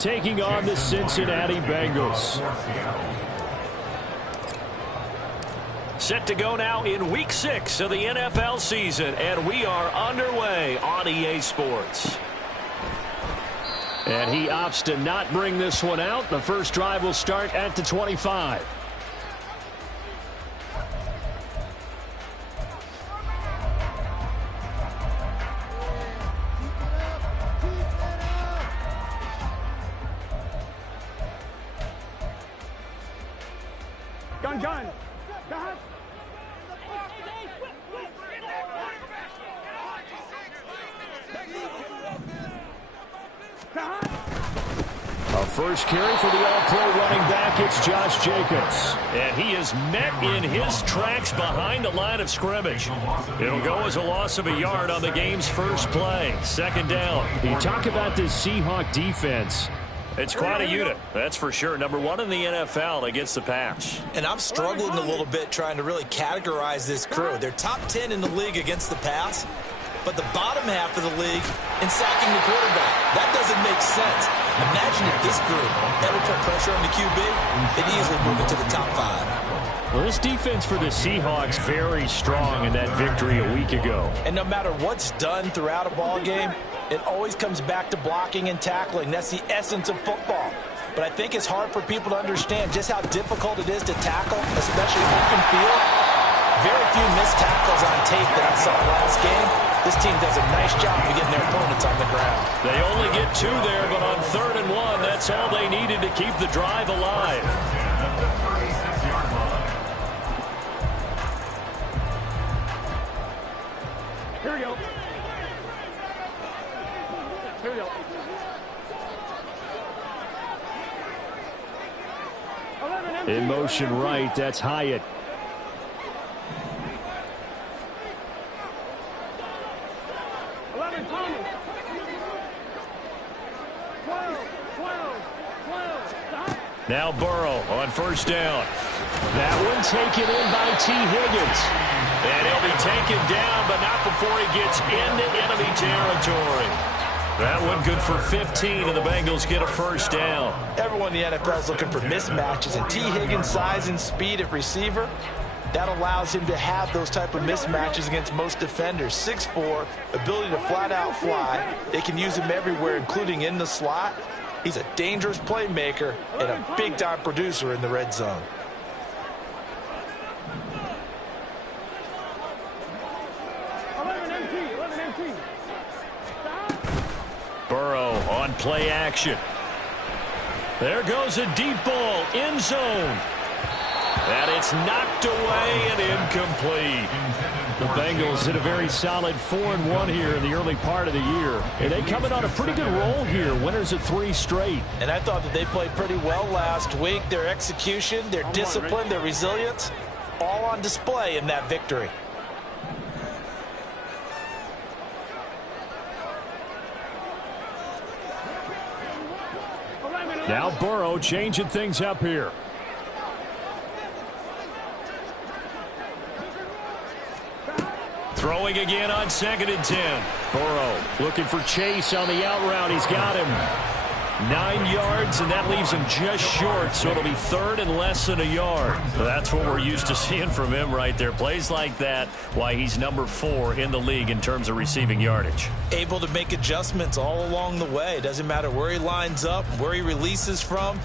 Taking on the Cincinnati Bengals. Set to go now in Week 6 of the NFL season, and we are underway on EA Sports. And he opts to not bring this one out. The first drive will start at the 25. Gun. A first carry for the all-pro running back. It's Josh Jacobs. And he is met in his tracks behind the line of scrimmage. It'll go as a loss of a yard on the game's first play. Second down. You talk about this Seahawk defense. It's quite a unit, that's for sure. Number one in the NFL against the pass. And I'm struggling a little bit trying to really categorize this crew. They're top 10 in the league against the pass, but the bottom half of the league in sacking the quarterback. That doesn't make sense. Imagine if this group ever put pressure on the QB, they'd easily move into the top 5. Well, this defense for the Seahawks very strong in that victory a week ago. And no matter what's done throughout a ball game, it always comes back to blocking and tackling. That's the essence of football. But I think it's hard for people to understand just how difficult it is to tackle, especially open field. Very few missed tackles on tape that I saw last game. This team does a nice job of getting their opponents on the ground. They only get 2 there, but on 3rd and 1, that's all they needed to keep the drive alive. Here we go. In motion right, that's Hyatt. Now Burrow on first down. That one taken in by T. Higgins. And he'll be taken down, but not before he gets into enemy territory. That one good for 15, and the Bengals get a first down. Everyone in the NFL is looking for mismatches, and T. Higgins' size and speed at receiver, that allows him to have those type of mismatches against most defenders. 6'4", ability to flat-out fly. They can use him everywhere, including in the slot. He's a dangerous playmaker and a big-time producer in the red zone. Burrow on play action. There goes a deep ball, end zone. And it's knocked away and incomplete. The Bengals hit a very solid 4-1 here in the early part of the year. And they come in on a pretty good roll here. Winners of 3 straight. And I thought that they played pretty well last week. Their execution, their discipline, their resilience, all on display in that victory. Now Burrow changing things up here. Throwing again on 2nd and 10. Burrow looking for Chase on the out route. He's got him. 9 yards, and that leaves him just short, so it'll be 3rd and less than a yard. That's what we're used to seeing from him right there. Plays like that, why he's number 4 in the league in terms of receiving yardage. Able to make adjustments all along the way. Doesn't matter where he lines up, where he releases from.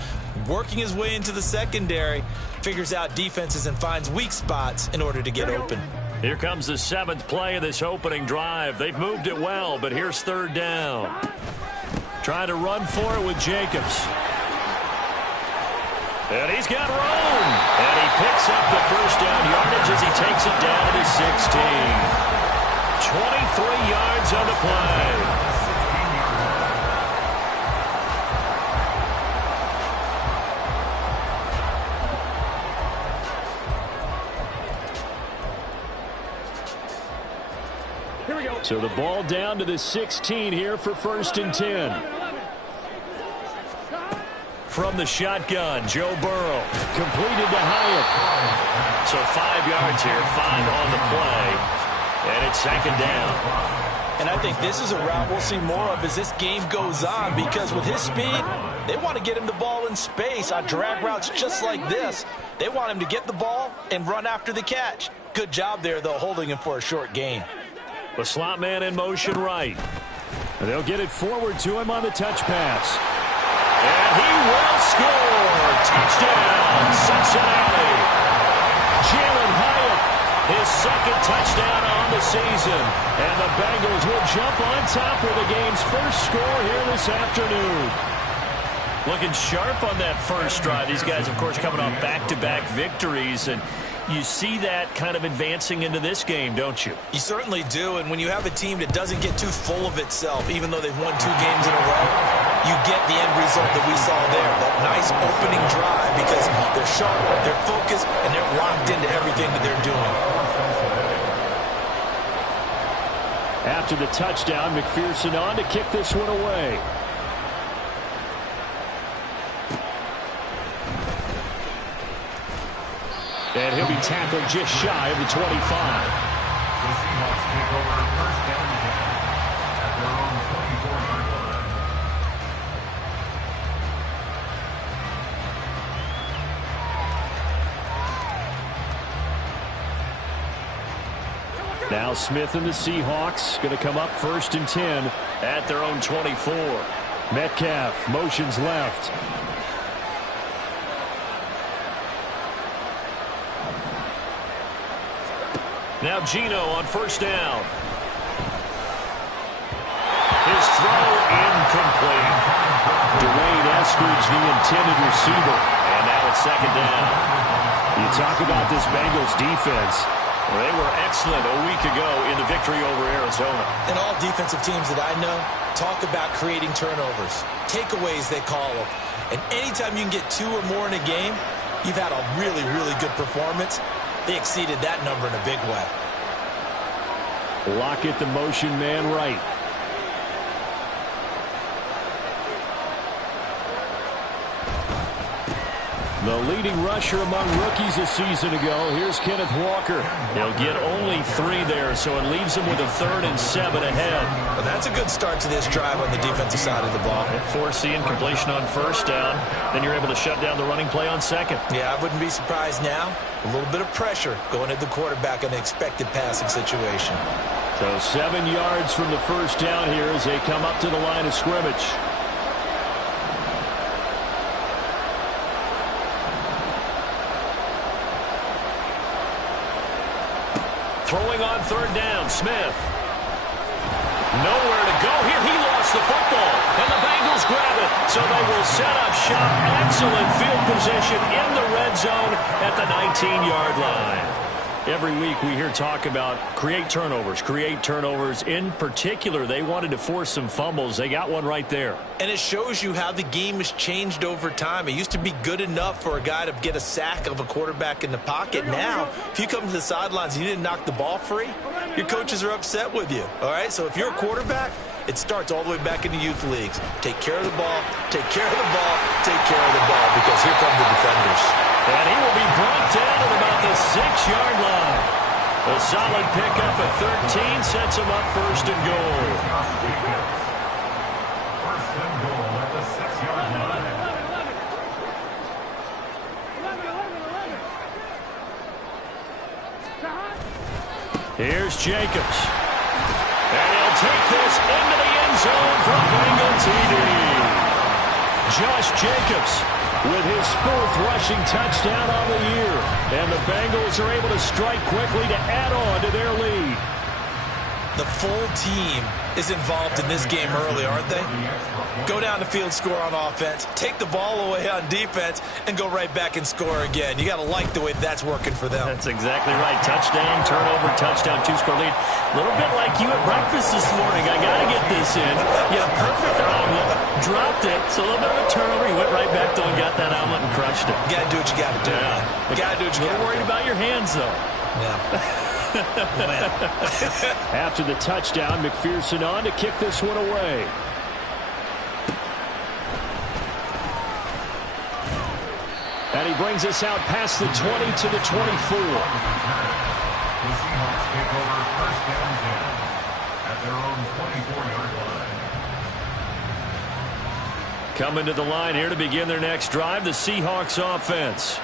Working his way into the secondary, figures out defenses and finds weak spots in order to get open. Here comes the 7th play of this opening drive. They've moved it well, but here's 3rd down. Trying to run for it with Jacobs. And he's got room. And he picks up the first down yardage as he takes it down to 16. 23 yards on the play. So the ball down to the 16 here for 1st and 10. From the shotgun, Joe Burrow completed to Hyatt. So 5 yards here, 5 on the play. And it's 2nd down. And I think this is a route we'll see more of as this game goes on, because with his speed, they want to get him the ball in space on drag routes just like this. They want him to get the ball and run after the catch. Good job there, though, holding him for a short gain. The slot man in motion right. And they'll get it forward to him on the touch pass. And he will score. Touchdown, Cincinnati. Jalen Hyatt, his second touchdown on the season. And the Bengals will jump on top with the game's first score here this afternoon. Looking sharp on that first drive. These guys, of course, coming off back-to-back victories. And you see that kind of advancing into this game, don't you? You certainly do, and when you have a team that doesn't get too full of itself, even though they've won 2 games in a row, you get the end result that we saw there, that nice opening drive, because they're sharp, they're focused, and they're locked into everything that they're doing. After the touchdown, McPherson on to kick this one away. And he'll be tackled just shy of the 25. The Seahawks take over first down and 10 at their own 24-yard line. Now Smith and the Seahawks going to come up 1st and 10 at their own 24. Metcalf motions left. Now Geno on 1st down. His throw incomplete. Dwayne Eskridge, the intended receiver. And now it's 2nd down. You talk about this Bengals defense. Well, they were excellent a week ago in the victory over Arizona. And all defensive teams that I know talk about creating turnovers. Takeaways, they call them. And anytime you can get 2 or more in a game, you've had a really, really good performance. They exceeded that number in a big way. Lockett, the motion man right. The leading rusher among rookies a season ago. Here's Kenneth Walker. He'll get only 3 there, so it leaves him with a 3rd and 7 ahead. Well, that's a good start to this drive on the defensive side of the ball. Forcing incompletion on 1st down. Then you're able to shut down the running play on 2nd. Yeah, I wouldn't be surprised now. A little bit of pressure going at the quarterback in an expected passing situation. So 7 yards from the 1st down here as they come up to the line of scrimmage. Throwing on 3rd down, Smith. Nowhere to go here. He lost the football, and the Bengals grab it. So they will set up shop. Excellent field position in the red zone at the 19-yard line. Every week we hear talk about create turnovers. In particular, they wanted to force some fumbles. They got one right there. And it shows you how the game has changed over time. It used to be good enough for a guy to get a sack of a quarterback in the pocket. Now, if you come to the sidelines and you didn't knock the ball free, your coaches are upset with you. All right? So if you're a quarterback, it starts all the way back in the youth leagues. Take care of the ball, take care of the ball, take care of the ball, because here come the defenders. And he will be brought down at about the 6-yard line. A solid pickup at 13 sets him up 1st and goal. 1st and goal at the 6-yard line. Here's Jacobs. And he'll take this into the end zone from Bengal TD. Josh Jacobs with his 4th rushing touchdown on the year. And the Bengals are able to strike quickly to add on to their lead. The full team is involved in this game early, aren't they? Go down the field, score on offense, take the ball away on defense, and go right back and score again. You got to like the way that's working for them. That's exactly right. Touchdown, turnover, touchdown, 2-score lead. A little bit like you at breakfast this morning. I got to get this in. Yeah, perfect omelet. Dropped it. So a little bit of a turnover. He went right back though and got that omelet and crushed it. You got to do what you got to do. Yeah. You got to do what you got to do. A little worried about your hands, though. Yeah. After the touchdown, McPherson on to kick this one away. And he brings us out past the 20 to the 24. The Seahawks take over first down 10 at their own 24-yard line. Coming to the line here to begin their next drive, the Seahawks offense.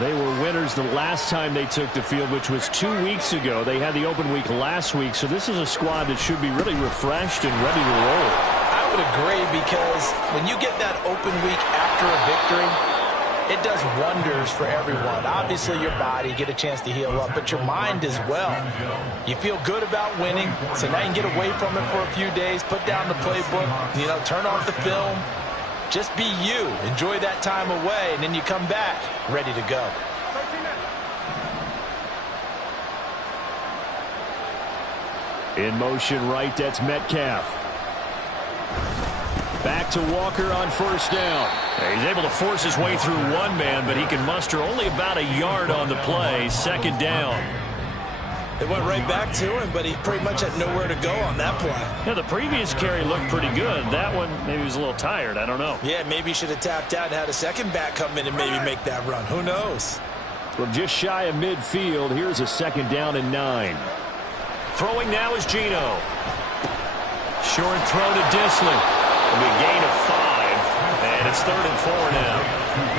They were winners the last time they took the field, which was 2 weeks ago. They had the open week last week, so this is a squad that should be really refreshed and ready to roll. I would agree, because when you get that open week after a victory, it does wonders for everyone. Obviously, your body, get a chance to heal up, but your mind as well. You feel good about winning, so now you can get away from it for a few days, put down the playbook, turn off the film. Just be you. Enjoy that time away, and then you come back ready to go. In motion right, that's Metcalf. Back to Walker on first down. He's able to force his way through one man, but he can muster only about a yard on the play. Second down. They went right back to him, but he pretty much had nowhere to go on that play. Yeah, the previous carry looked pretty good. That one, maybe he was a little tired. I don't know. Yeah, maybe he should have tapped out and had a second back come in and maybe make that run. Who knows? From just shy of midfield, here's a second down and 9. Throwing now is Geno. Short throw to Disley. It'll be a gain of 5, and it's 3rd and 4 now.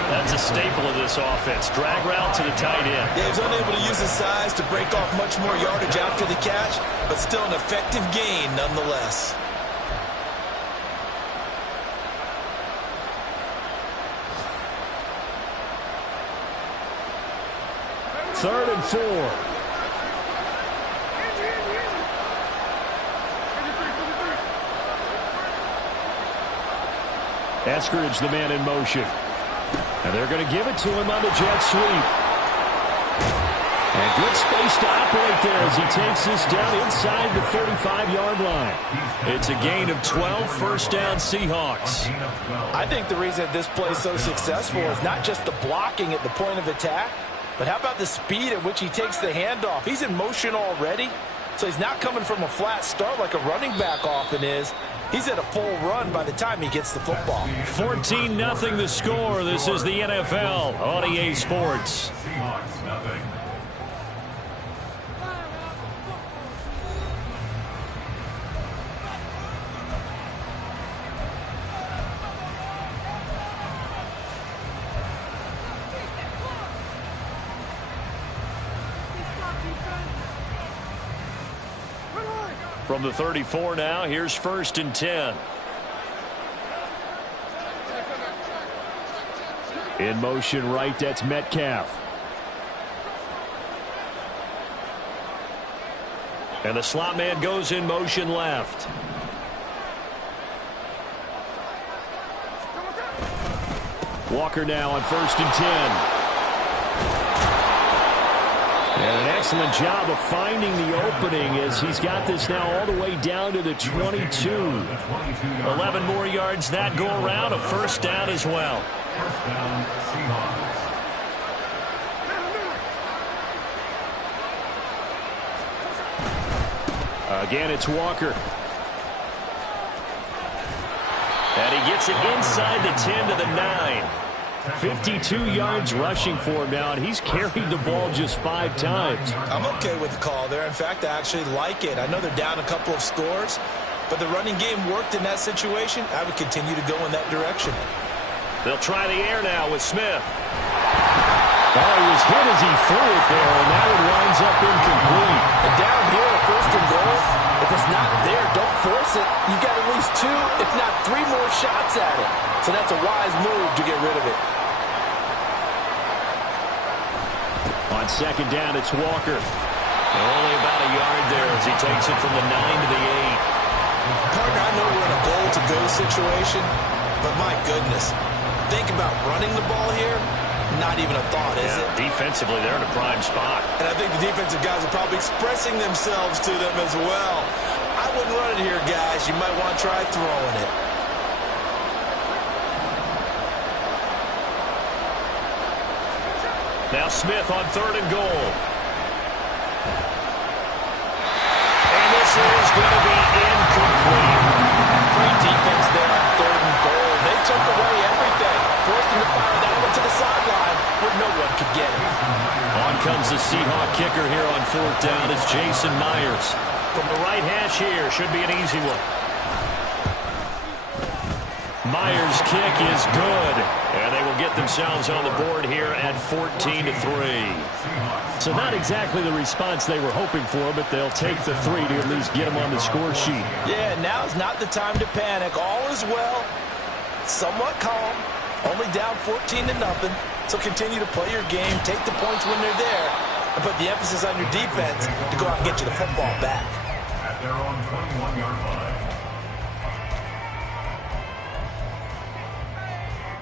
That's a staple of this offense. Drag route to the tight end. Yeah, he's unable to use his size to break off much more yardage after the catch, but still an effective gain nonetheless. Third and 4. Eskridge, the man in motion. And they're going to give it to him on the jet sweep. And good space to operate there as he takes this down inside the 35-yard line. It's a gain of 12, first down Seahawks. I think the reason this play is so successful is not just the blocking at the point of attack, but how about the speed at which he takes the handoff? He's in motion already, so he's not coming from a flat start like a running back often is. He's at a full run by the time he gets the football. 14-0 the score. This is the NFL on EA Sports. Seahawks, nothing. From the 34 now, here's 1st and 10. In motion right, that's Metcalf. And the slot man goes in motion left. Walker now on 1st and 10. And an excellent job of finding the opening as he's got this now all the way down to the 22. 11 more yards that go around, a first down as well. First down, Seahawks. Again, it's Walker. And he gets it inside the 10 to the 9. 52 yards rushing for him now, and he's carried the ball just 5 times. I'm okay with the call there. In fact, I actually like it. I know they're down a couple of scores, but the running game worked in that situation. I would continue to go in that direction. They'll try the air now with Smith. Oh, he was hit as he threw it there, and that one winds up incomplete. And down here, a 1st and goal, if it's not there, don't force it. You got at least 2, if not 3 more shots at it. So that's a wise move to get rid of it. On 2nd down, it's Walker. And only about a yard there as he takes it from the 9 to the 8. Partner, I know we're in a goal-to-go situation, but my goodness, think about running the ball here. Not even a thought, is it? Defensively, they're in a prime spot. And I think the defensive guys are probably expressing themselves to them as well. I wouldn't run it here, guys. You might want to try throwing it. Now Smith on 3rd and goal. And this is going to be incomplete. Great defense there on 3rd and goal. They took away everything. Forced him to fire that one to the sideline where no one could get it. On comes the Seahawk kicker here on 4th down. It's Jason Myers. From the right hash here, should be an easy one. Myers' kick is good, and they will get themselves on the board here at 14-3. So not exactly the response they were hoping for, but they'll take the 3 to at least get them on the score sheet. Yeah, now's not the time to panic. All is well, somewhat calm, only down 14-0. So continue to play your game, take the points when they're there, and put the emphasis on your defense to go out and get you the football back. At their own 21-yard line.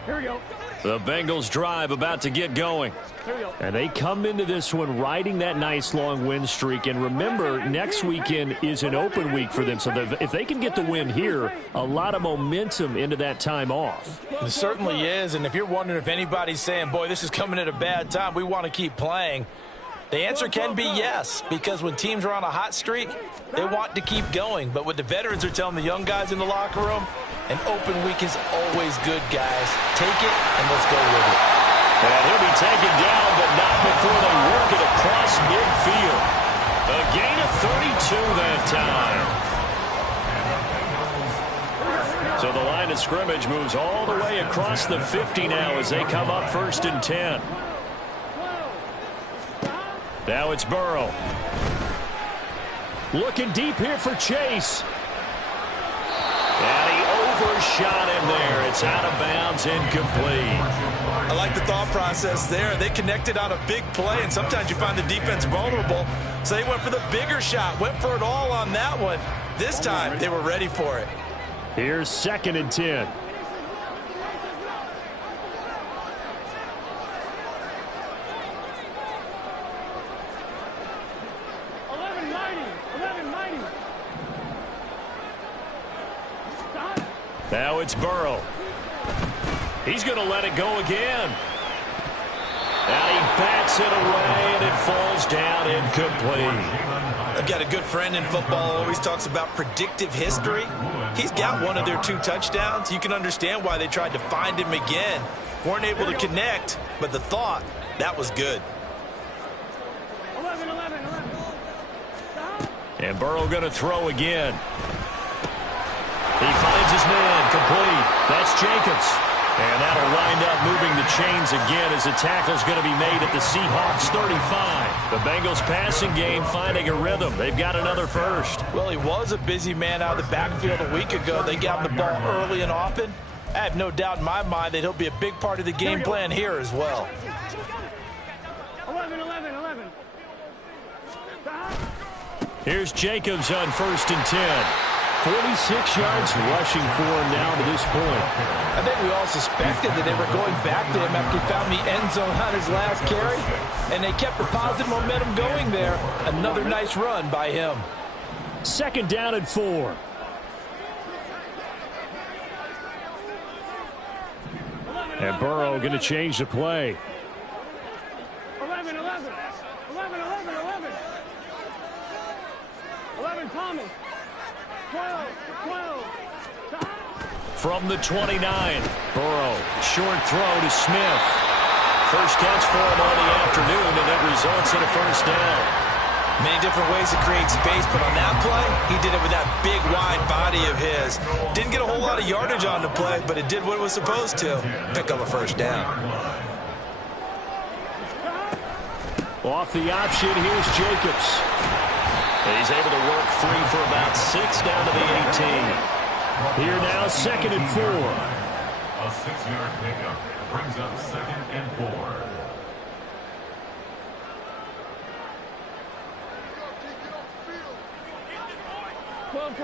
Here we go. The Bengals drive about to get going. Here we go. And they come into this one riding that nice long win streak. And remember, next weekend is an open week for them. So if they can get the win here, a lot of momentum into that time off. It certainly is. And if you're wondering if anybody's saying, boy, this is coming at a bad time, we want to keep playing, the answer can be yes, because when teams are on a hot streak, they want to keep going. But what the veterans are telling the young guys in the locker room, an open week is always good, guys. Take it, and let's go with it. And he'll be taken down, but not before they work it across midfield. A gain of 32 that time. So the line of scrimmage moves all the way across the 50 now as they come up 1st and 10. Now it's Burrow. Looking deep here for Chase. And he overshot him there. It's out of bounds, incomplete. I like the thought process there. They connected on a big play, and sometimes you find the defense vulnerable. So they went for the bigger shot, went for it all on that one. This time, they were ready for it. Here's 2nd and 10. Now it's Burrow. He's going to let it go again. And he bats it away, and it falls down incomplete. I've got a good friend in football, always talks about predictive history. He's got one of their 2 touchdowns. You can understand why they tried to find him again. Weren't able to connect, but the thought, that was good. 11. And Burrow going to throw again. He finds his man, complete. That's Jacobs. And that'll wind up moving the chains again as the tackle's going to be made at the Seahawks 35. The Bengals passing game finding a rhythm. They've got another first. Well, he was a busy man out of the backfield a week ago. They got him the ball early and often. I have no doubt in my mind that he'll be a big part of the game plan here as well. 11. Here's Jacobs on 1st and 10. 46 yards rushing for him now to this point. I think we all suspected that they were going back to him after he found the end zone on his last carry, and they kept the positive momentum going there. Another nice run by him. 2nd down and 4. And Burrow going to change the play. 11, Thomas. 12. From the 29, Burrow, short throw to Smith. First catch for him on the afternoon, and it results in a 1st down. Many different ways to create space, but on that play, he did it with that big, wide body of his. Didn't get a whole lot of yardage on the play, but it did what it was supposed to. Pick up a 1st down. Off the option, here's Jacobs. He's able to work free for about 6 down to the 18. Here now, 2nd and 4. A 6-yard pickup brings up 2nd and 4.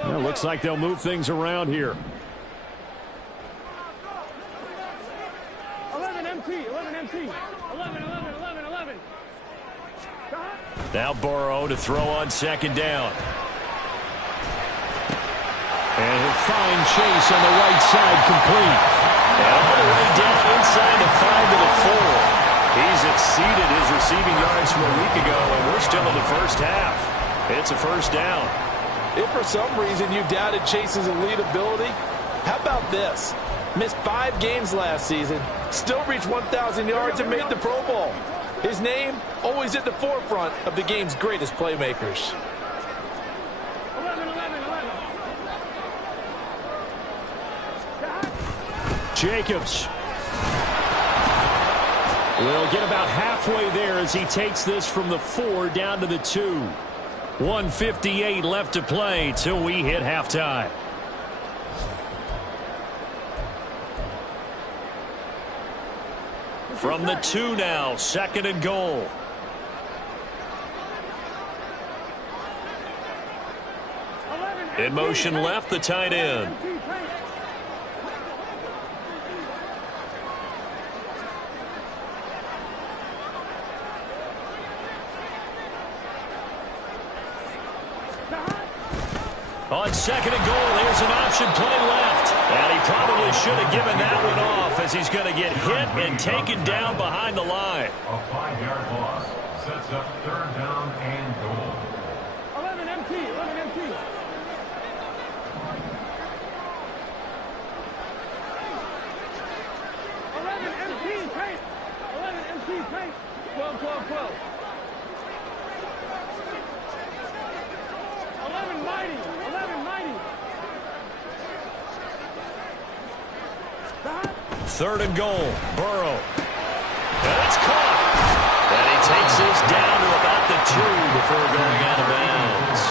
Well, looks like they'll move things around here. 11 MT. 11. Now Burrow to throw on 2nd down. And he'll find Chase on the right side, complete. And all the way down inside the 5 to the 4. He's exceeded his receiving yards from a week ago, and we're still in the first half. It's a 1st down. If for some reason you doubted Chase's elite ability, how about this? Missed 5 games last season, still reached 1,000 yards and made the Pro Bowl. His name always at the forefront of the game's greatest playmakers. Jacobs will get about halfway there as he takes this from the 4 down to the 2. 1:58 left to play till we hit halftime. From the 2 now, 2nd and goal. In motion left, the tight end. On 2nd and goal, there's an option play left. And he probably should have given that one off as he's going to get hit and taken down behind the line. A 5-yard loss sets up 3rd down and goal. 11 MT, 11 MT. 11 MT, paint. 11 MT, paint. 12, 12, 12. 11 mighty, 11 mighty. 3rd and goal, Burrow. And it's caught. And he takes this down to about the 2 before going out of bounds.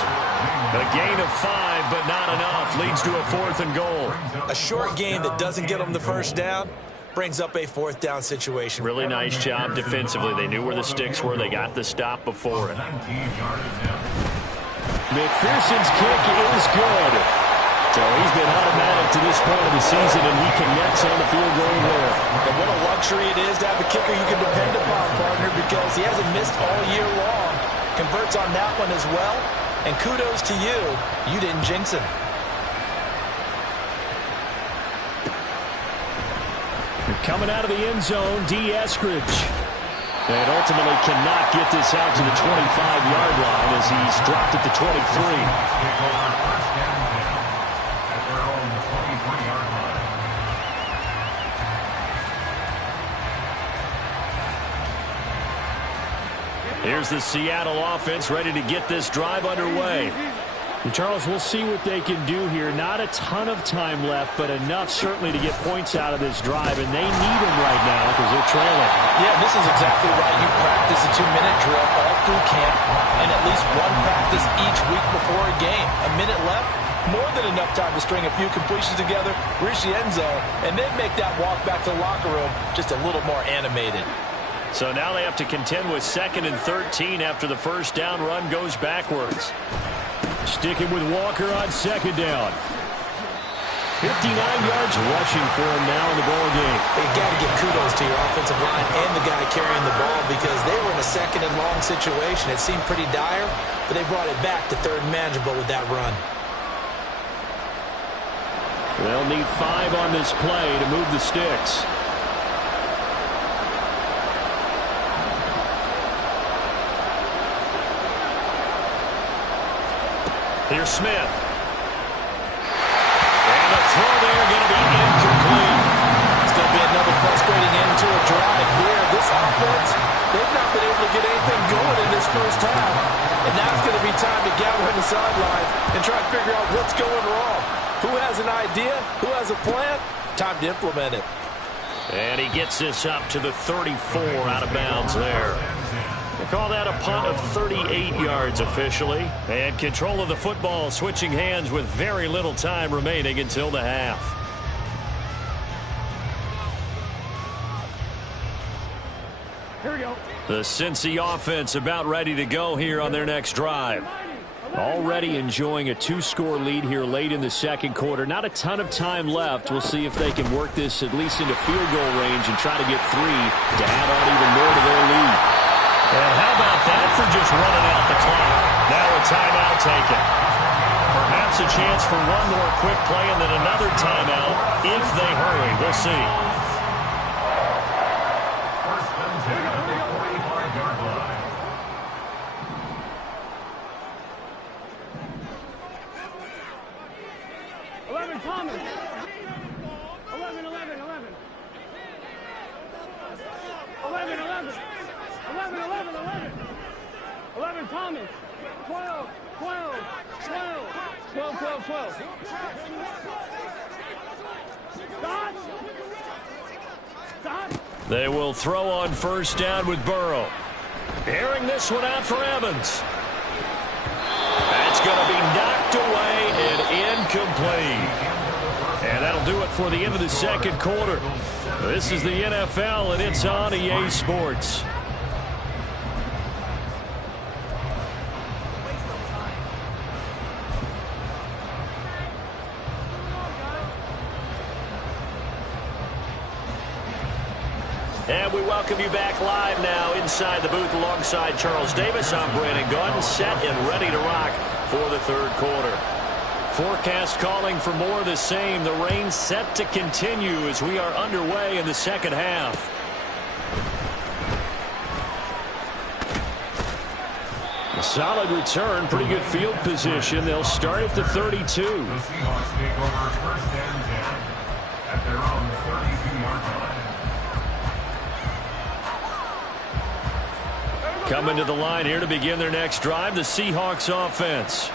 A gain of 5, but not enough. Leads to a 4th and goal. A short gain that doesn't get them the first down brings up a 4th down situation. Really nice job defensively. They knew where the sticks were. They got the stop before it. 19-yard attempt. McPherson's kick is good. So he's been automatic to this point of the season, and he connects on the field goal there. And what a luxury it is to have a kicker you can depend upon, partner, because he hasn't missed all year long. Converts on that one as well. And kudos to you. You didn't jinx him. Coming out of the end zone, D. Eskridge. And ultimately cannot get this out to the 25-yard line as he's dropped at the 23. Take over 1st and 10 at their own 23-yard line. Here's the Seattle offense ready to get this drive underway. And Charles, we'll see what they can do here. Not a ton of time left, but enough certainly to get points out of this drive, and they need them right now because they're trailing. Yeah, this is exactly right. You practice a 2-minute drill all through camp and at least one practice each week before a game. A minute left, more than enough time to string a few completions together, reach the end zone, and then make that walk back to the locker room just a little more animated. So now they have to contend with 2nd and 13 after the first down run goes backwards. Sticking with Walker on 2nd down. 59 yards rushing for him now in the ball game. You got to give kudos to your offensive line and the guy carrying the ball because they were in a 2nd and long situation. It seemed pretty dire, but they brought it back to 3rd and manageable with that run. They'll need 5 on this play to move the sticks. Here's Smith. And the throw there going to be incomplete. It's going to be another frustrating end to a drive here. This offense, they've not been able to get anything going in this first half. And now it's going to be time to gather on the sidelines and try to figure out what's going wrong. Who has an idea? Who has a plan? Time to implement it. And he gets this up to the 34 out of bounds there. They call that a punt of 38 yards officially. And control of the football switching hands with very little time remaining until the half. Here we go. The Cincy offense about ready to go here on their next drive. Already enjoying a 2-score lead here late in the 2nd quarter. Not a ton of time left. We'll see if they can work this at least into field goal range and try to get 3 to add on even more to their lead. And how about that for just running out the clock? Now a timeout taken. Perhaps a chance for one more quick play and then another timeout if they hurry. We'll see. 1st and 10 at the 45-yard line. Thomas. 11, 11, 11. 11, 11. 11, 11, 11. 11, Thomas. 12, 12, 12. 12, 12, 12. Stop. They will throw on first down with Burrow. Airing this one out for Evans. That's going to be knocked away and incomplete. And that'll do it for the end of the second quarter. This is the NFL, and it's on EA Sports. And we welcome you back live now inside the booth alongside Charles Davis. I'm Brandon Gaudin, set and ready to rock for the third quarter. Forecast calling for more of the same. The rain set to continue as we are underway in the second half. A solid return, pretty good field position. They'll start at the 32. The Seahawks take over first and 10 at their own 32-yard line. Coming to the line here to begin their next drive, the Seahawks offense.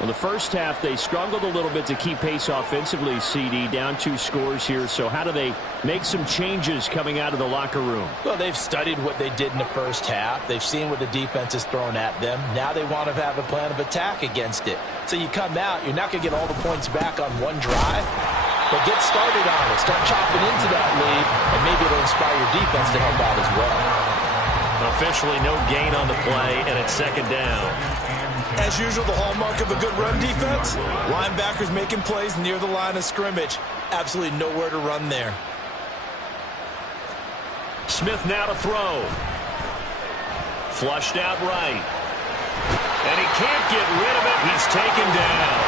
Well, the first half, they struggled a little bit to keep pace offensively, CD, down 2 scores here. So how do they make some changes coming out of the locker room? Well, they've studied what they did in the first half. They've seen what the defense has thrown at them. Now they want to have a plan of attack against it. So you come out, you're not going to get all the points back on one drive, but get started on it. Start chopping into that lead, and maybe it'll inspire your defense to help out as well. Officially no gain on the play, and it's second down. As usual, the hallmark of a good run defense, linebackers making plays near the line of scrimmage. Absolutely nowhere to run there. Smith now to throw. Flushed out right. And he can't get rid of it. He's taken down.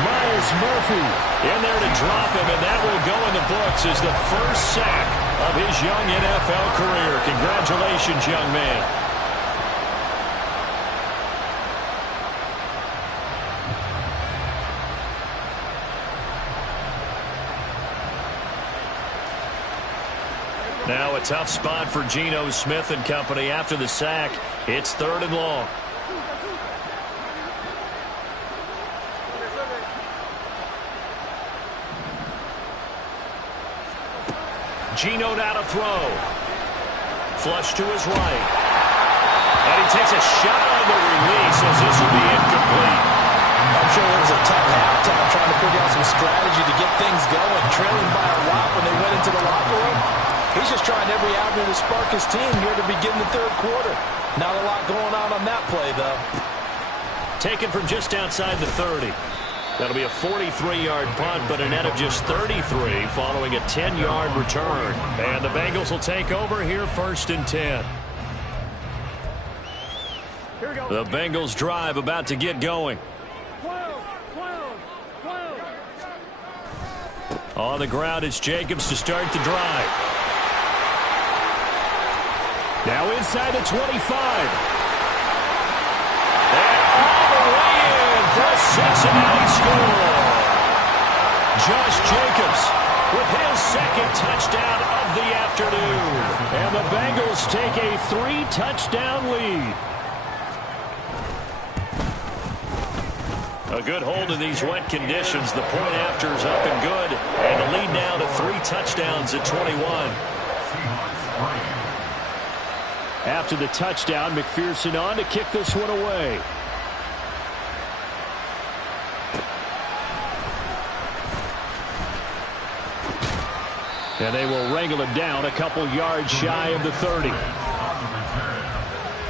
Myles Murphy in there to drop him, and that will go in the books as the first sack of his young NFL career. Congratulations, young man. Now a tough spot for Geno Smith and company after the sack. It's 3rd and long. Geno now to throw. Flush to his right. And he takes a shot on the release as this will be incomplete. I'm sure it was a tough halftime trying to figure out some strategy to get things going. Trailing by a lot when they went into the locker room. He's just trying every avenue to spark his team here to begin the third quarter. Not a lot going on that play, though. Taken from just outside the 30. That'll be a 43-yard punt, but a net of just 33 following a 10-yard return. And the Bengals will take over here 1st and 10. The Bengals drive about to get going. 12. On the ground, it's Jacobs to start the drive. Now inside the 25. And all the way in for a Cincinnati score. Josh Jacobs with his second touchdown of the afternoon. And the Bengals take a 3-touchdown lead. A good hold in these wet conditions. The point after is up and good. And the lead now to 3 touchdowns at 21. After the touchdown, McPherson on to kick this one away. And they will wrangle him down a couple yards shy of the 30. The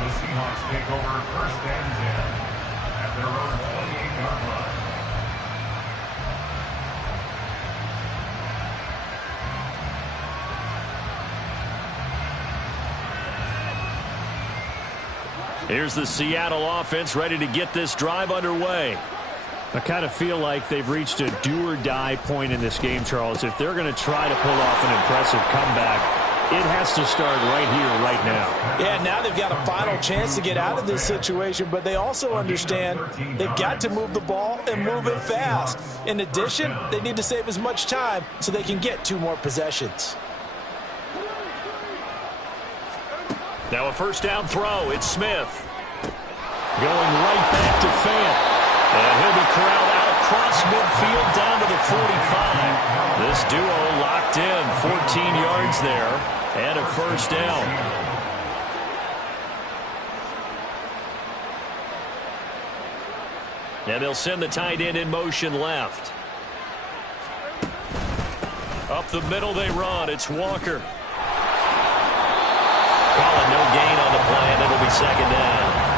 Seahawks take over first and 10 at their own 28-yard line. Here's the Seattle offense ready to get this drive underway. I kind of feel like they've reached a do-or-die point in this game, Charles. If they're going to try to pull off an impressive comeback, it has to start right here, right now. Yeah, now they've got a final chance to get out of this situation, but they also understand they've got to move the ball and move it fast. In addition, they need to save as much time so they can get 2 more possessions. Now a first down throw. It's Smith. Going right back to Fant. And he'll be corralled out across midfield down to the 45. This duo locked in, 14 yards there, and a first down. And they'll send the tight end in motion left. Up the middle they run. It's Walker. Calling no gain on the play, and it'll be second down.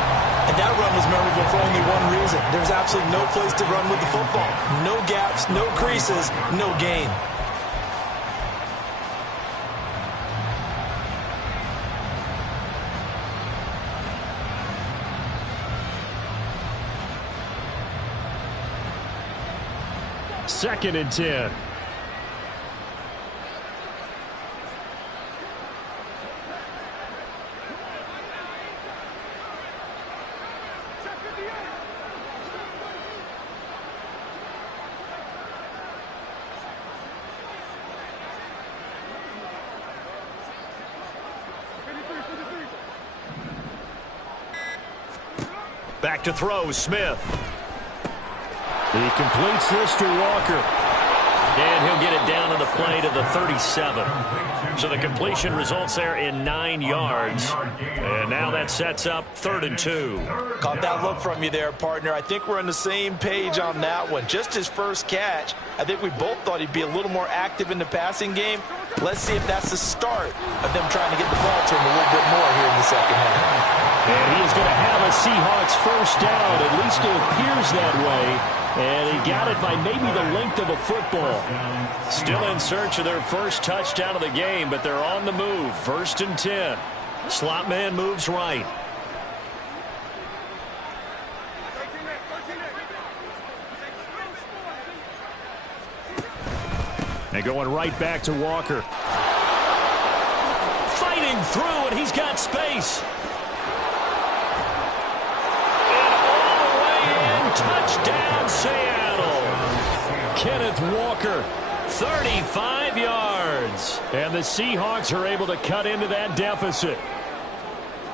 And that run was memorable for only one reason. There's absolutely no place to run with the football. No gaps, no creases, no gain. Second and 10. Back to throw, Smith. He completes this to Walker. And he'll get it down on the play to the 37. So the completion results there in 9 yards. And now that sets up 3rd and 2. Caught that look from you there, partner. I think we're on the same page on that one. Just his first catch. I think we both thought he'd be a little more active in the passing game. Let's see if that's the start of them trying to get the ball to him a little bit more here in the second half. And he is going to have a Seahawks first down. At least it appears that way. And he got it by maybe the length of a football. Still in search of their first touchdown of the game, but they're on the move. 1st and 10. Slot man moves right. And going right back to Walker. Fighting through, and he's got space. Touchdown, Seattle. Kenneth Walker, 35 yards. And the Seahawks are able to cut into that deficit.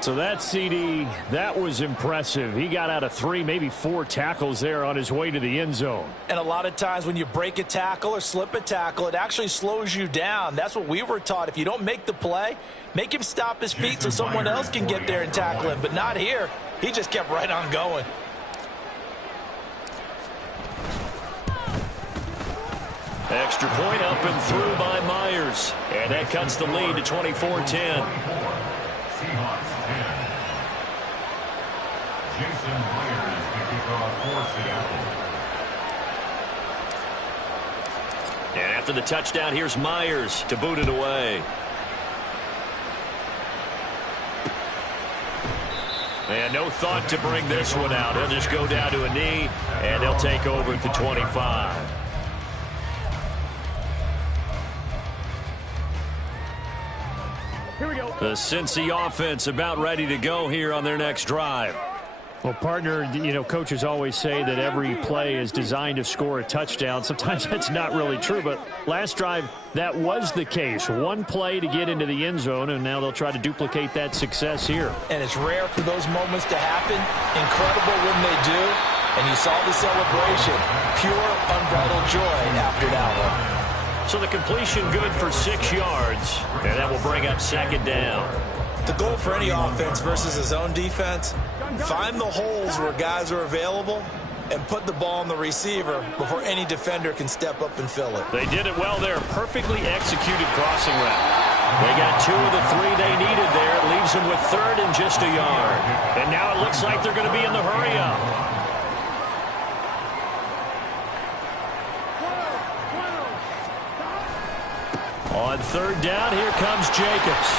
So that CD, that was impressive. He got out of 3, maybe 4 tackles there on his way to the end zone. And a lot of times when you break a tackle or slip a tackle, it actually slows you down. That's what we were taught. If you don't make the play, make him stop his feet so someone else can get there and tackle him. But not here. He just kept right on going. Extra point up and through by Myers. And that cuts the lead to 24-10. Seahawks 10. Jason Myers to kick off for Seattle. And after the touchdown, here's Myers to boot it away. And no thought to bring this one out. He'll just go down to a knee, and they'll take over at the 25. The Cincy offense about ready to go here on their next drive. Well, partner, you know, coaches always say that every play is designed to score a touchdown. Sometimes that's not really true, but last drive, that was the case. One play to get into the end zone, and now they'll try to duplicate that success here. And it's rare for those moments to happen. Incredible when they do. And you saw the celebration. Pure, unbridled joy after that one. So the completion good for 6 yards, and that will bring up second down. The goal for any offense versus a zone defense, find the holes where guys are available and put the ball on the receiver before any defender can step up and fill it. They did it well there. Perfectly executed crossing route. They got 2 of the 3 they needed there. It leaves them with 3rd and just a yard. And now it looks like they're going to be in the hurry-up. On 3rd down, here comes Jacobs.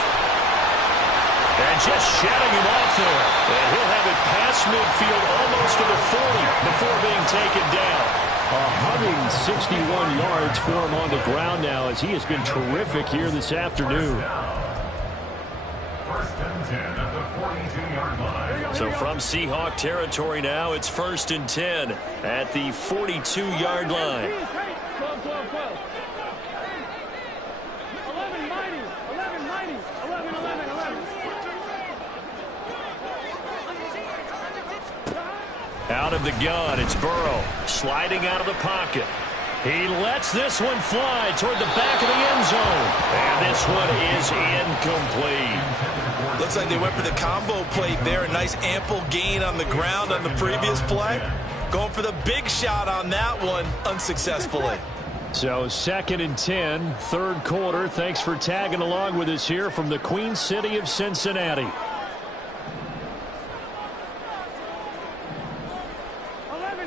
And just shedding him off there. And he'll have it past midfield almost to the 40 before being taken down. 161 yards for him on the ground now as he has been terrific here this afternoon. 1st and 10 at the 42-yard line. So from Seahawk territory now, it's 1st and 10 at the 42-yard line. 12, 12, 12. 11, mighty. 11, mighty. 11, 11, 11. Out of the gun, it's Burrow sliding out of the pocket. He lets this one fly toward the back of the end zone. And this one is incomplete. Looks like they went for the combo plate there. A nice ample gain on the ground on the previous play. Going for the big shot on that one unsuccessfully. So 2nd and 10, third quarter. Thanks for tagging along with us here from the Queen City of Cincinnati.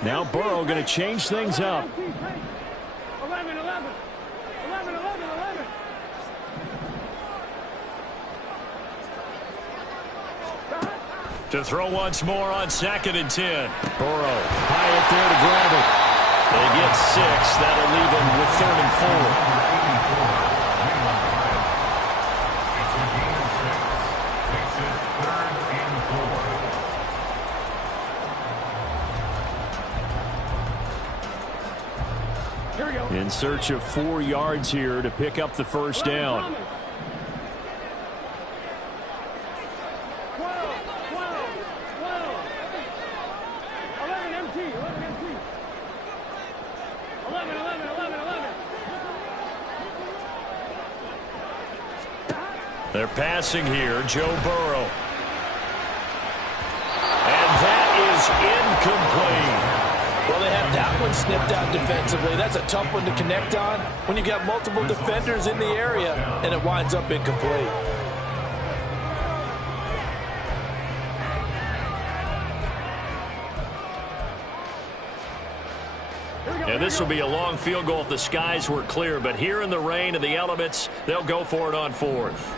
Now Burrow going to change things up. 11, 11. 11, 11, 11. To throw once more on 2nd and 10. Burrow high up there to grab it. They get 6. That'll leave them with 3rd and 4. In search of 4 yards here to pick up the first down. 11, 11, 11, 11. They're passing here, Joe Burrow. And that is incomplete. Well, they have that one snipped out defensively. That's a tough one to connect on when you got multiple defenders in the area, and it winds up incomplete. And this will be a long field goal if the skies were clear. But here in the rain and the elements, they'll go for it on 4th.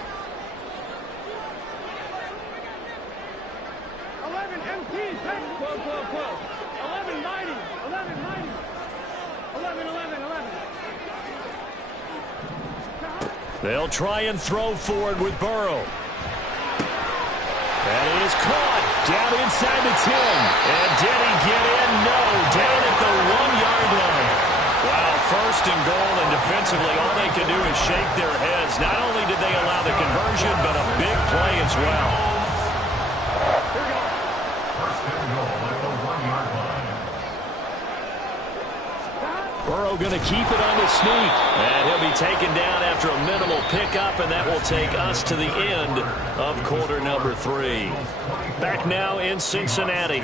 11 MT, 12, 12, 12. 11 mighty, 11 mighty. 11, 11, 11. They'll try and throw forward with Burrow. That is caught down inside the 10. And did he get in? No, down at the 1-yard line. Wow, 1st and goal, and defensively all they can do is shake their heads. Not only did they allow the conversion, but a big play as well. First and goal at the 1-yard line. Burrow going to keep it on the sneak. And he'll be taken down after a minimal pickup, and that will take us to the end of quarter number 3. Back now in Cincinnati.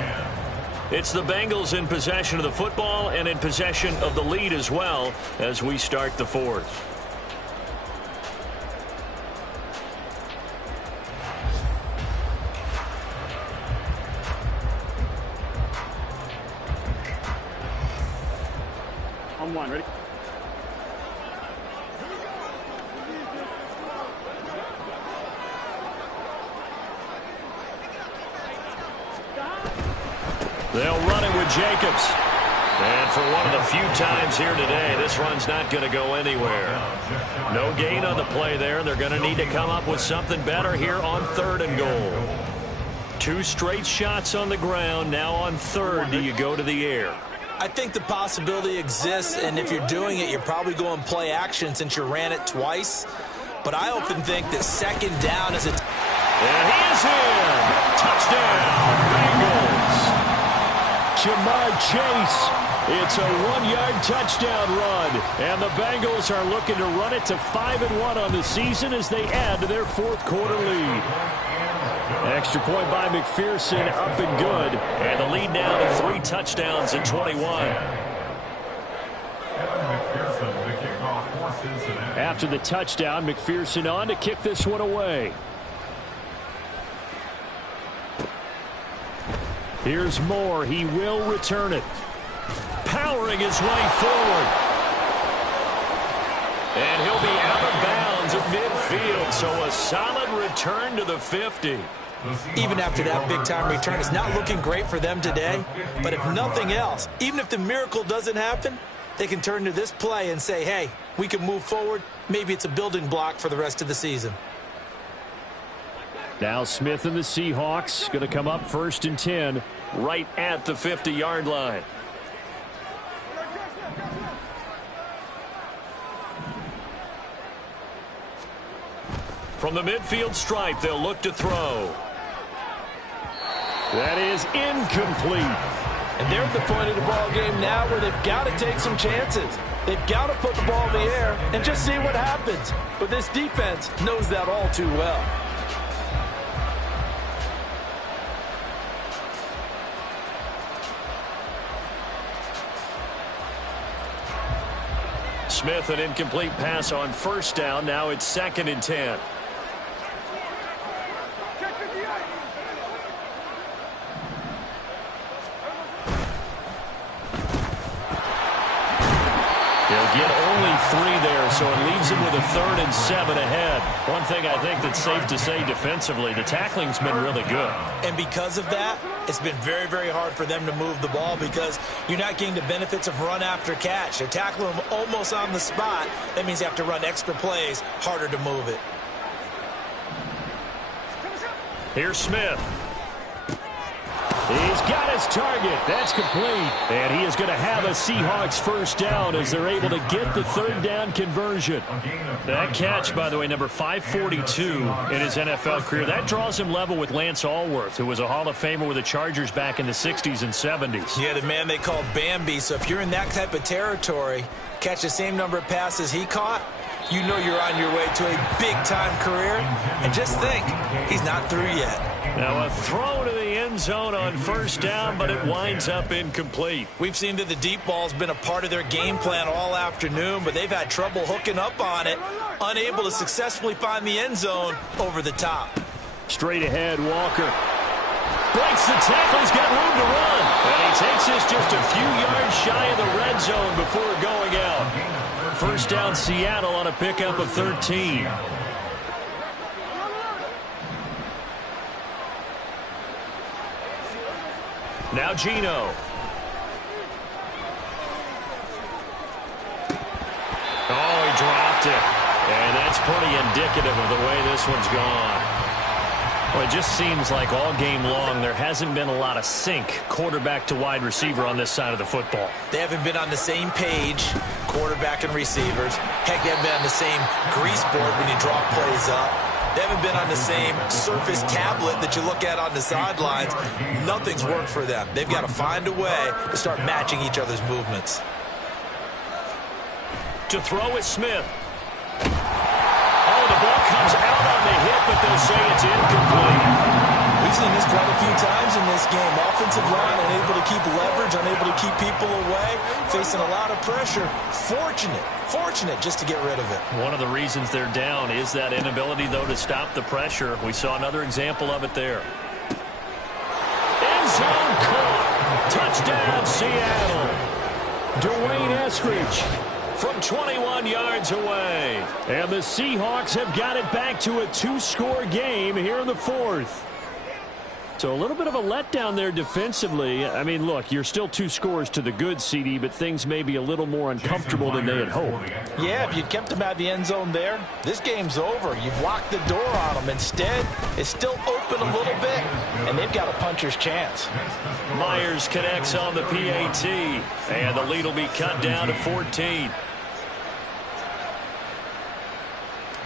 It's the Bengals in possession of the football and in possession of the lead as well as we start the 4th. On 1, ready? They'll run it with Jacobs. And for one of the few times here today, this run's not going to go anywhere. No gain on the play there. They're going to need to come up with something better here on 3rd and goal. 2 straight shots on the ground. Now on 3rd, do you go to the air? I think the possibility exists, and if you're doing it, you're probably going play action since you ran it twice. But I often think that 2nd down is a... And he is in. Touchdown, Bengals. Jamar Chase. It's a 1-yard touchdown run. And the Bengals are looking to run it to 5-1 on the season as they add to their 4th quarter lead. Extra point by McPherson, up and good. And the lead now to 3 touchdowns at 21. McPherson, the kickoff for Cincinnati. After the touchdown, McPherson on to kick this one away. Here's Moore. He will return it. Powering his way forward. And he'll be out of bounds at midfield. So a solid return to the 50. Even after that big-time return, it's not looking great for them today. But if nothing else, even if the miracle doesn't happen, they can turn to this play and say, hey, we can move forward. Maybe it's a building block for the rest of the season. Now Smith and the Seahawks going to come up 1st and 10. Right at the 50-yard line. From the midfield stripe, they'll look to throw. That is incomplete. And they're at the point of the ball game now where they've got to take some chances. They've got to put the ball in the air and just see what happens. But this defense knows that all too well. Smith, an incomplete pass on first down. Now it's 2nd and 10. He'll get only 3 there, so it leaves him with a 3rd and 7 ahead. One thing I think that's safe to say defensively, the tackling's been really good. And because of that, it's been very, very hard for them to move the ball because you're not getting the benefits of run after catch. They're tackling them almost on the spot. That means you have to run extra plays, harder to move it. Here's Smith. He's got his target. That's complete. And he is going to have a Seahawks first down as they're able to get the 3rd down conversion. That catch, by the way, number 542 in his NFL career. That draws him level with Lance Allworth, who was a Hall of Famer with the Chargers back in the 60s and 70s. Yeah, the man they call Bambi. So if you're in that type of territory, catch the same number of passes he caught, you know you're on your way to a big-time career. And just think, he's not through yet. Now a throw to the end zone on first down, but it winds up incomplete. We've seen that the deep ball's been a part of their game plan all afternoon, but they've had trouble hooking up on it, unable to successfully find the end zone over the top. Straight ahead, Walker. Breaks the tackle, he's got room to run. And he takes this just a few yards shy of the red zone before going out. First down, Seattle on a pickup of 13. Now Geno. Oh, he dropped it. And that's pretty indicative of the way this one's gone. Well, it just seems like all game long there hasn't been a lot of sync quarterback to wide receiver on this side of the football. They haven't been on the same page, quarterback and receivers. Heck, they haven't been on the same grease board when you draw plays up. They haven't been on the same surface tablet that you look at on the sidelines. Nothing's worked for them. They've got to find a way to start matching each other's movements. To throw is Smith. Oh, the ball comes out on the hit, but they'll say it's incomplete. We've seen this quite a few times in this game. Offensive line unable to keep leverage, unable to keep people away, facing a lot of pressure. Fortunate just to get rid of it. One of the reasons they're down is that inability, though, to stop the pressure. We saw another example of it there. End zone caught. Touchdown, Seattle. Dwayne Eskridge from 21 yards away. And the Seahawks have got it back to a 2-score game here in the 4th. So a little bit of a letdown there defensively. I mean, look, you're still 2 scores to the good, CD, but things may be a little more uncomfortable than they had hoped. Yeah, if you'd kept them out of the end zone there, this game's over. You've locked the door on them. Instead, it's still open a little bit, and they've got a puncher's chance. Myers connects on the PAT, and the lead will be cut down to 14.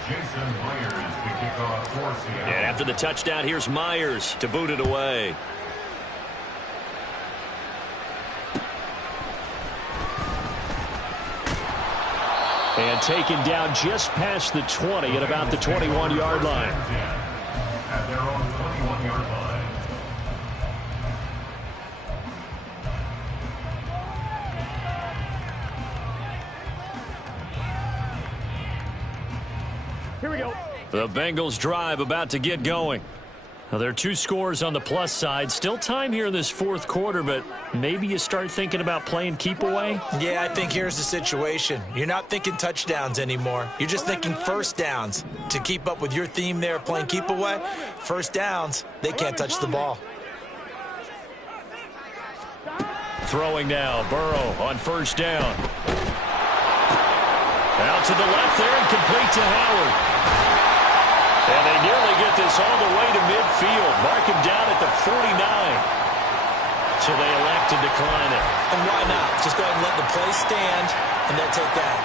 Jason Myers, the kickoff for Seattle. And after the touchdown, here's Myers to boot it away. And taken down just past the 20 at about the 21-yard line. At their own 21-yard line. Here we go. The Bengals drive about to get going. Now, there are 2 scores on the plus side. Still time here in this 4th quarter, but maybe you start thinking about playing keep away? Yeah, I think here's the situation. You're not thinking touchdowns anymore. You're just thinking first downs. To keep up with your theme there, playing keep away, first downs, they can't touch the ball. Throwing now, Burrow on first down. Out to the left there and complete to Howard. And they nearly get this all the way to midfield. Mark him down at the 49. So they elect to decline it. And why not? Just go ahead and let the play stand, and they'll take that.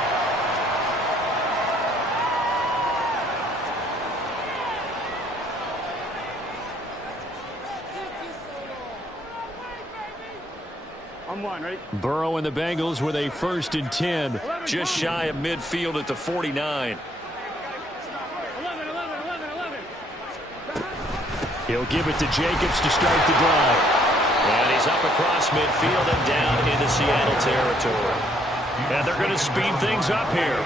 On one, ready? Burrow and the Bengals with a 1st and 10. Just shy of midfield at the 49. 11. He'll give it to Jacobs to start the drive. And he's up across midfield and down into Seattle territory. And they're going to speed things up here.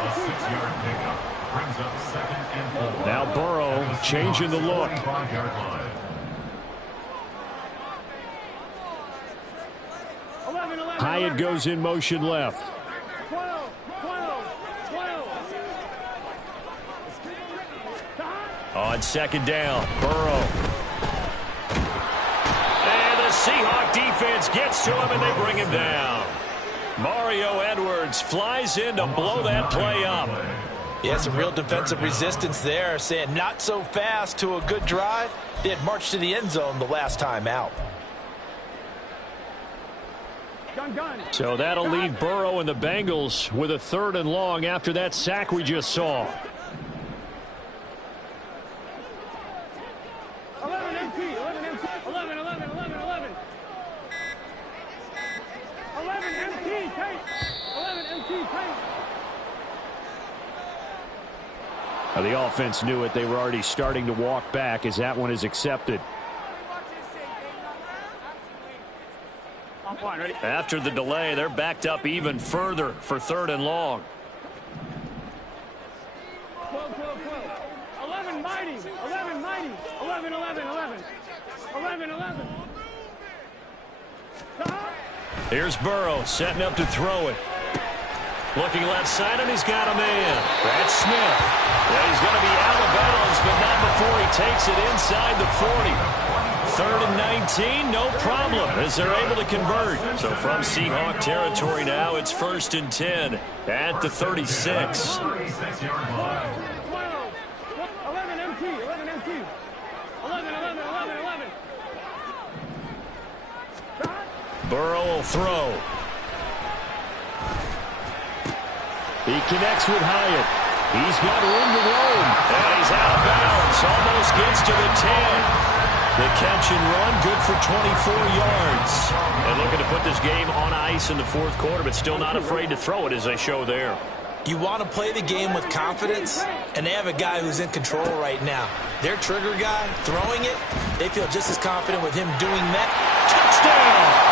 A 6-yard pickup brings up 2nd and 4. Now Burrow changing the look. 45-yard line. 11. Hyatt goes in motion left. 12. On 2nd down, Burrow. And the Seahawk defense gets to him and they bring him down. Mario Edwards flies in to blow that play up. Yeah, some real defensive resistance there, saying not so fast to a good drive. They had marched to the end zone the last time out. Gun. So that'll leave Burrow and the Bengals with a 3rd and long after that sack we just saw. 11 MT. 11 MT tape. 11 MT tape. Now, the offense knew it. They were already starting to walk back as that one is accepted. On one, ready? After the delay, they're backed up even further for 3rd and long. 12. 11 mighty. 11. Here's Burrow setting up to throw it. Looking left side, and he's got a man. That's Smith. Yeah, he's going to be out of bounds, but not before he takes it inside the 40. 3rd and 19, no problem, as they're able to convert. So from Seahawk territory now, it's 1st and 10 at the 36. 36-yard line. 11 MT. 11. Burrow will throw. He connects with Hyatt. He's got room to roam. And he's out of bounds. Almost gets to the 10. The catch and run, good for 24 yards. And looking to put this game on ice in the 4th quarter, but still not afraid to throw it as they show there. You want to play the game with confidence, and they have a guy who's in control right now. Their trigger guy, throwing it, they feel just as confident with him doing that. Touchdown!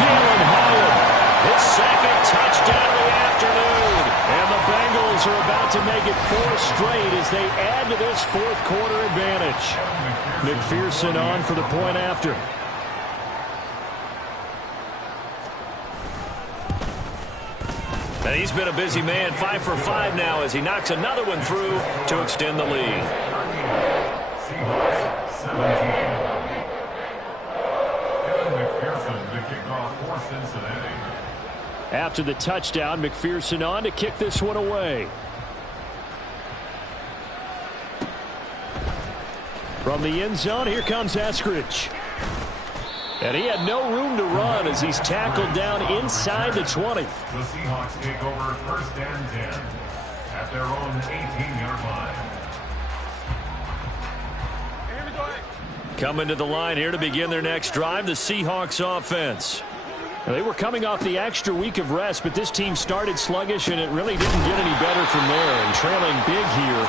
Jalen Hyatt, his 2nd touchdown of the afternoon. And the Bengals are about to make it 4 straight as they add to this 4th quarter advantage. McPherson on for the point after. And he's been a busy man, 5 for 5 now as he knocks another one through to extend the lead. Seahawks 17. Kevin McPherson to kick off for Cincinnati. After the touchdown, McPherson on to kick this one away. From the end zone, here comes Eskridge. And he had no room to run as he's tackled down inside the 20. The Seahawks take over 1st and 10 at their own 18-yard line. Coming to the line here to begin their next drive, the Seahawks offense. They were coming off the extra week of rest, but this team started sluggish, and it really didn't get any better from there. And trailing big here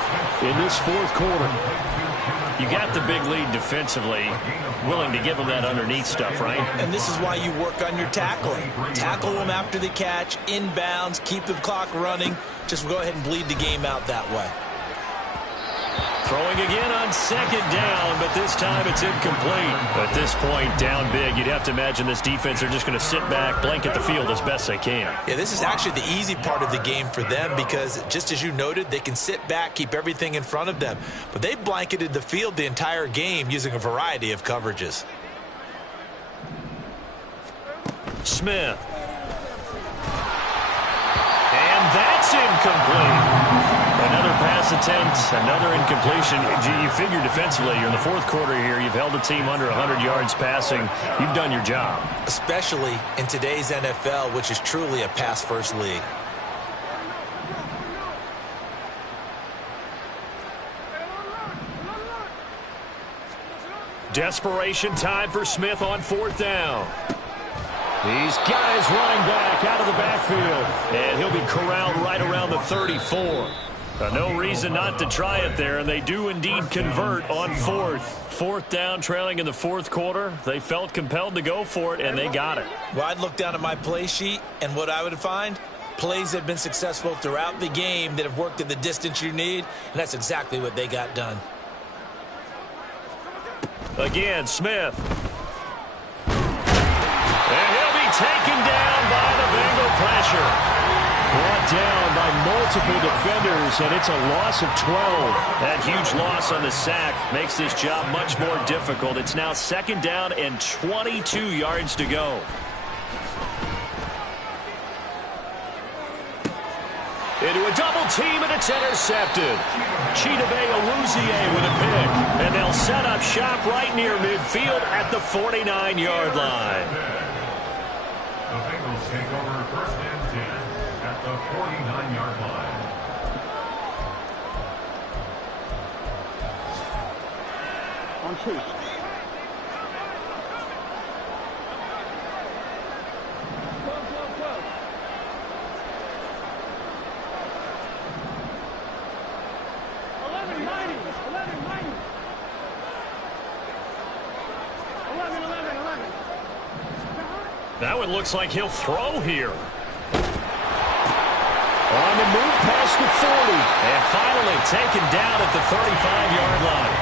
in this 4th quarter. You got the big lead defensively, willing to give them that underneath stuff, right? And this is why you work on your tackling. Tackle them after the catch, inbounds, keep the clock running. Just go ahead and bleed the game out that way. Throwing again on 2nd down, but this time it's incomplete. At this point, down big, you'd have to imagine this defense are just going to sit back, blanket the field as best they can. Yeah, this is actually the easy part of the game for them because, just as you noted, they can sit back, keep everything in front of them. But they've blanketed the field the entire game using a variety of coverages. Smith. And that's incomplete. Another pass attempt, another incompletion. You figure defensively, you're in the 4th quarter here. You've held the team under 100 yards passing. You've done your job. Especially in today's NFL, which is truly a pass-first league. Desperation time for Smith on 4th down. He's got his running back out of the backfield, and he'll be corralled right around the 34. No reason not to try it there, and they do indeed convert on 4th. 4th down, trailing in the 4th quarter. They felt compelled to go for it, and they got it. Well, I'd look down at my play sheet, and what I would find, plays that have been successful throughout the game that have worked at the distance you need, and that's exactly what they got done. Again, Smith. And he'll be taken down by the Bengal pressure. Brought down by multiple defenders, and it's a loss of 12. That huge loss on the sack makes this job much more difficult. It's now 2nd down and 22 yards to go. Into a double team, and it's intercepted. Chidobe Awuzie with a pick, and they'll set up shop right near midfield at the 49-yard line. The Bengals take over 1st and 10 at the 49-yard line. On 2. Now it looks like he'll throw here. On the move past the 40. And finally taken down at the 35-yard line.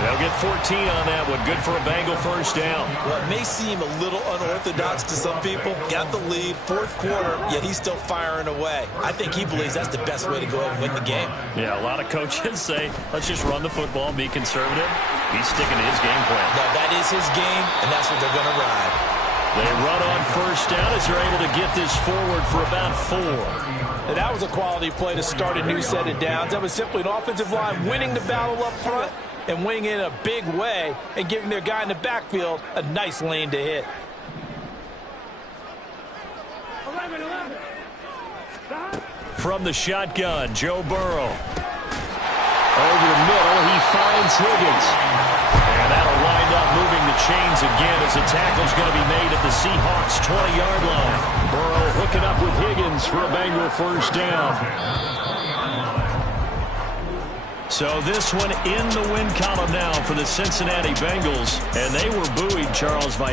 They'll get 14 on that one. Good for a Bengal 1st down. Well, it may seem a little unorthodox to some people. Got the lead, 4th quarter, yet he's still firing away. I think he believes that's the best way to go ahead and win the game. Yeah, a lot of coaches say, let's just run the football and be conservative. He's sticking to his game plan. No, that is his game, and that's what they're going to ride. They run on 1st down as they're able to get this forward for about 4. And that was a quality play to start a new set of downs. That was simply an offensive line winning the battle up front and winning in a big way and giving their guy in the backfield a nice lane to hit. 11. From the shotgun, Joe Burrow. Over the middle, he finds Higgins. And that'll wind up moving the chains again as the tackle's going to be made at the Seahawks' 20-yard line. Burrow hooking up with Higgins for a Bengal 1st down. So this one in the win column now for the Cincinnati Bengals. And they were buoyed, Charles, by